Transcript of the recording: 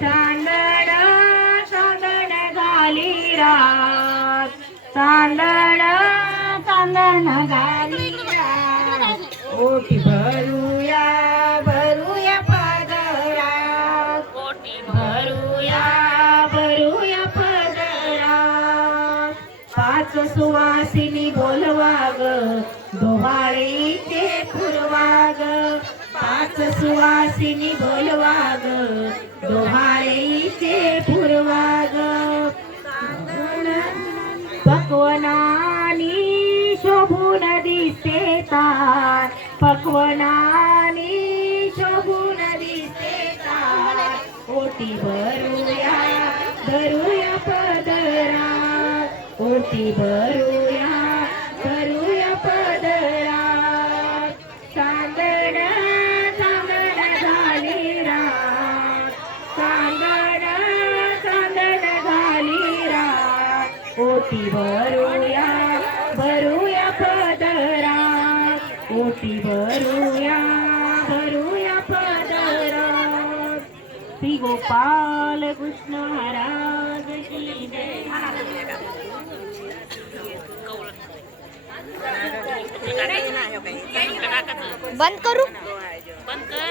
चांदण चांदण झाली रात. चांदण चांदण झाली रात. ओटी भरूया भरूया ओटी भरूया भरूया पाच सुवासिनी बोलवाग ग डोहाळीचे फुलवा पाच सुवासिनी बोलवाग पक्वनानी शोभून दिसते तार पक्वनानी शोभून दिसते तार ओटी भरूया धरूया पदरा ओटी भरू ओटी भरूया भरूया पदरात ओटी भरूया भरूया पदरात श्री गोपाल कृष्ण महाराज की जय। बंद करू? बंद कर.